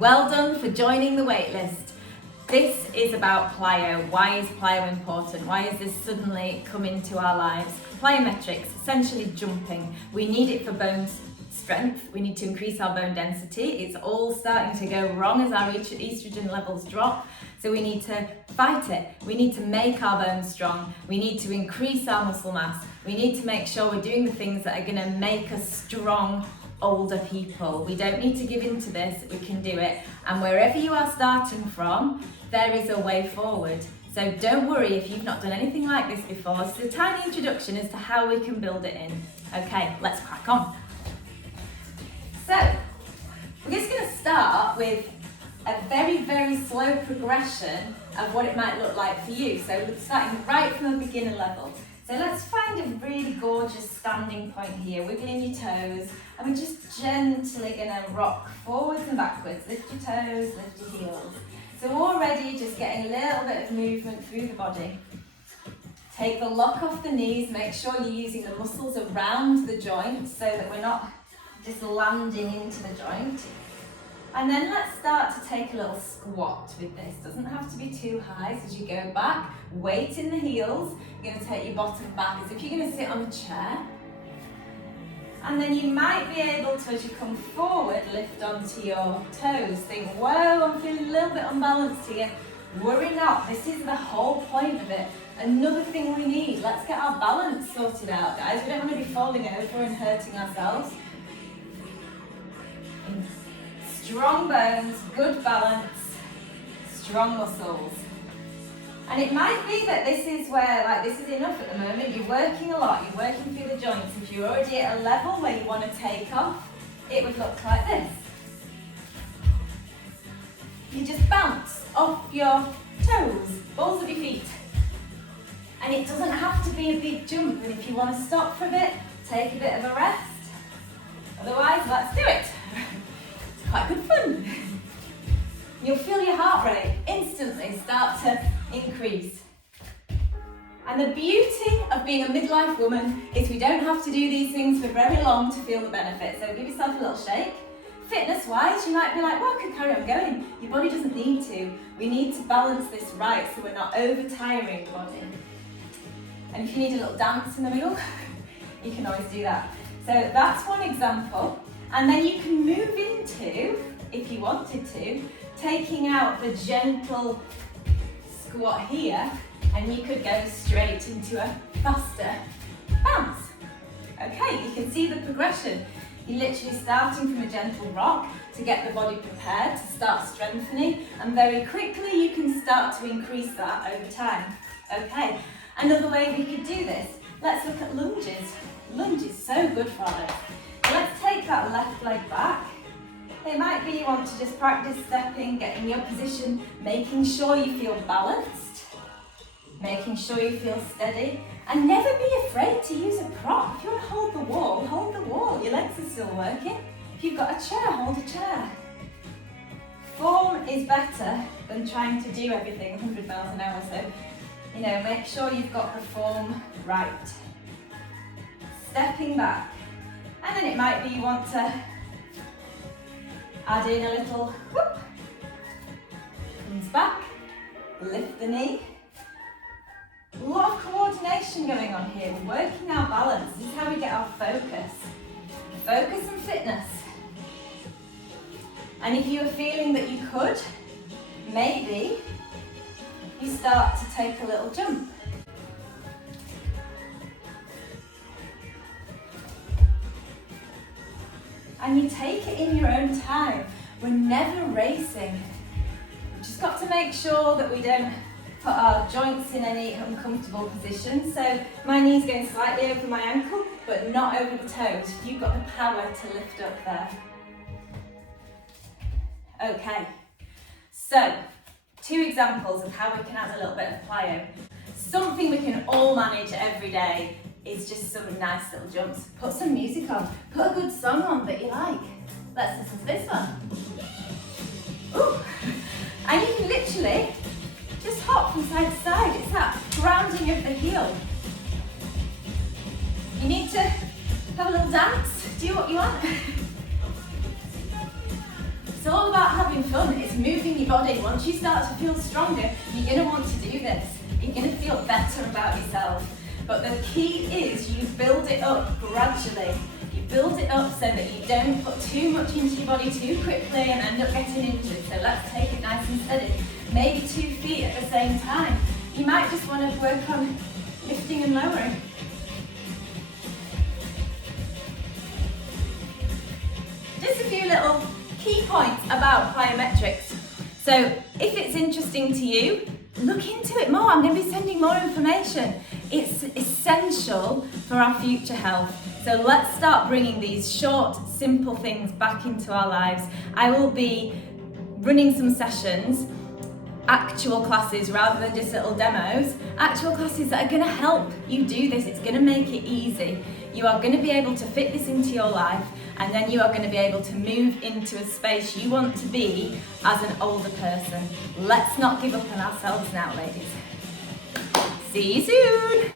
Well done for joining the waitlist. This is about plyo. Why is plyo important? Why has this suddenly come into our lives? Plyometrics, essentially jumping. We need it for bone strength. We need to increase our bone density. It's all starting to go wrong as our estrogen levels drop. So we need to fight it. We need to make our bones strong. We need to increase our muscle mass. We need to make sure we're doing the things that are going to make us strong older people. We don't need to give in to this. We can do it. And wherever you are starting from, there is a way forward. So don't worry if you've not done anything like this before. It's a tiny introduction as to how we can build it in. Okay, let's crack on. So, we're just going to start with a very, very slow progression of what it might look like for you. So we're starting right from the beginner level. So let's find a really gorgeous standing point here, wiggling your toes, and we're just gently going to rock forwards and backwards. Lift your toes, lift your heels. So already just getting a little bit of movement through the body. Take the lock off the knees, make sure you're using the muscles around the joint so that we're not just landing into the joint. And then let's start to take a little squat with this. Doesn't have to be too high. So as you go back, weight in the heels. You're going to take your bottom back as if you're going to sit on a chair. And then you might be able to, as you come forward, lift onto your toes. Think, whoa, I'm feeling a little bit unbalanced here. Worry not. This is the whole point of it. Another thing we need. Let's get our balance sorted out, guys. We don't want to be falling over and hurting ourselves. Strong bones, good balance, strong muscles. And it might be that this is where, this is enough at the moment. You're working a lot, you're working through the joints. If you're already at a level where you want to take off, it would look like this. You just bounce off your toes, balls of your feet. And it doesn't have to be a big jump. And if you want to stop for a bit, take a bit of a rest. Otherwise, let's do it. Quite good fun. You'll feel your heart rate instantly start to increase. And the beauty of being a midlife woman is we don't have to do these things for very long to feel the benefit. So give yourself a little shake. Fitness-wise, you might be like, well, I could carry on going. Your body doesn't need to. We need to balance this right so we're not over-tiring the body. And if you need a little dance in the middle, you can always do that. So that's one example. And then you can move into, if you wanted to, taking out the gentle squat here, and you could go straight into a faster bounce. Okay, you can see the progression. You're literally starting from a gentle rock to get the body prepared, to start strengthening, and very quickly you can start to increase that over time. Okay, another way we could do this, let's look at lunges. Lunges, so good for us. Let's take that left leg back. It might be you want to just practice stepping, getting your position, making sure you feel balanced, making sure you feel steady, and never be afraid to use a prop. If you want to hold the wall, hold the wall. Your legs are still working. If you've got a chair, hold a chair. Form is better than trying to do everything 100 miles an hour, so, make sure you've got the form right. Stepping back. And then it might be you want to add in a little whoop, comes back, lift the knee. A lot of coordination going on here. We're working our balance. This is how we get our focus. Focus and fitness. And if you are feeling that you could, maybe you start to take a little jump. And you take it in your own time. We're never racing. We've just got to make sure that we don't put our joints in any uncomfortable position. So my knee's going slightly over my ankle, but not over the toes. You've got the power to lift up there. Okay, so 2 examples of how we can add a little bit of plyo. Something we can all manage every day is just some nice little jumps. Put some music on. Put a good song on that you like. Let's listen to this one. Ooh. And you can literally just hop from side to side. It's that grounding of the heel. You need to have a little dance, do what you want. It's all about having having fun, it's moving your body. Once you start to feel stronger, you're going to want to do this. You're going to feel better about yourself. But the key is you build it up gradually. You build it up so that you don't put too much into your body too quickly and end up getting injured. So let's take it nice and steady. Maybe 2 feet at the same time. You might just want to work on lifting and lowering. Just a few little key points about plyometrics. So if it's interesting to you, look into it more. I'm going to be sending more information. It's essential for our future health. So let's start bringing these short, simple things back into our lives. I will be running some sessions, actual classes rather than just little demos, actual classes that are going to help you do this. It's going to make it easy. You are going to be able to fit this into your life, and then you are going to be able to move into a space you want to be as an older person. Let's not give up on ourselves now, ladies. See you soon.